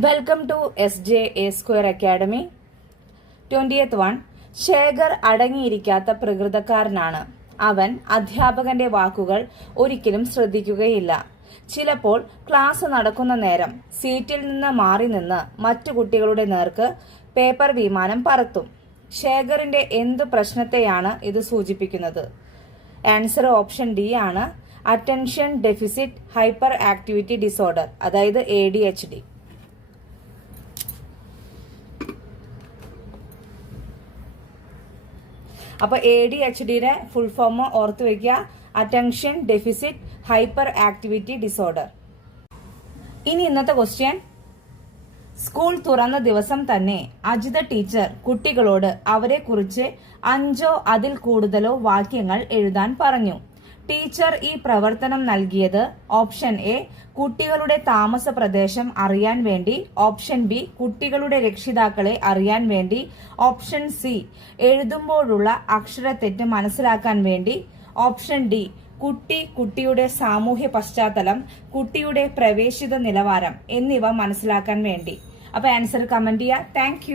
Welcome to SJA square academy. 20th one. Shekhar അടങ്ങിയിരിക്കാത്ത പ്രകൃതക്കാരനാണ്. അവൻ അധ്യാപകന്റെ വാക്കുകൾ ഒരിക്കലും ശ്രദ്ധിക്കുകയില്ല. ചിലപ്പോൾ ക്ലാസ് നടക്കുന്ന നേരം സീറ്റിൽ നിന്ന് മാറി നിന്ന് മറ്റു കുട്ടികളുടെ നേർക്ക് പേപ്പർ വിമാനം പറത്തും. ശേഖറിന്റെ എന്ത് പ്രശ്നത്തെയാണ് ഇത് സൂചിപ്പിക്കുന്നത്? ആൻസർ ഓപ്ഷൻ ഡി ആണ്. Attention deficit hyper activity disorder, അതായത് ADHD. അപ്പൊ ADHDയുടെ ഫുൾ ഫോം ഓർത്തു വെക്കുക, attention deficit hyper activity disorder. ഇനി ഇന്നത്തെ ക്വസ്റ്റ്യൻ. സ്കൂൾ തുറന്ന ദിവസം തന്നെ അജിത ടീച്ചർ കുട്ടികളോട് അവരെ കുറിച്ച് 5 അതിൽ കൂടുതലോ വാക്യങ്ങൾ എഴുതാൻ പറഞ്ഞു. ടീച്ചർ ഈ പ്രവർത്തനം നൽകിയത് ഓപ്ഷൻ എ കുട്ടികളുടെ താമസ പ്രദേശം അറിയാൻ വേണ്ടി, ഓപ്ഷൻ ബി കുട്ടികളുടെ രക്ഷിതാക്കളെ അറിയാൻ വേണ്ടി, ഓപ്ഷൻ സി എഴുതുമ്പോഴുള്ള അക്ഷരത്തെറ്റ് മനസ്സിലാക്കാൻ വേണ്ടി, ഓപ്ഷൻ ഡി കുട്ടിയുടെ സാമൂഹ്യ പശ്ചാത്തലം, കുട്ടിയുടെ പ്രവേശിത നിലവാരം എന്നിവ മനസ്സിലാക്കാൻ വേണ്ടി. അപ്പൊ ആൻസർ കമന്റ് ചെയ്യുക. താങ്ക്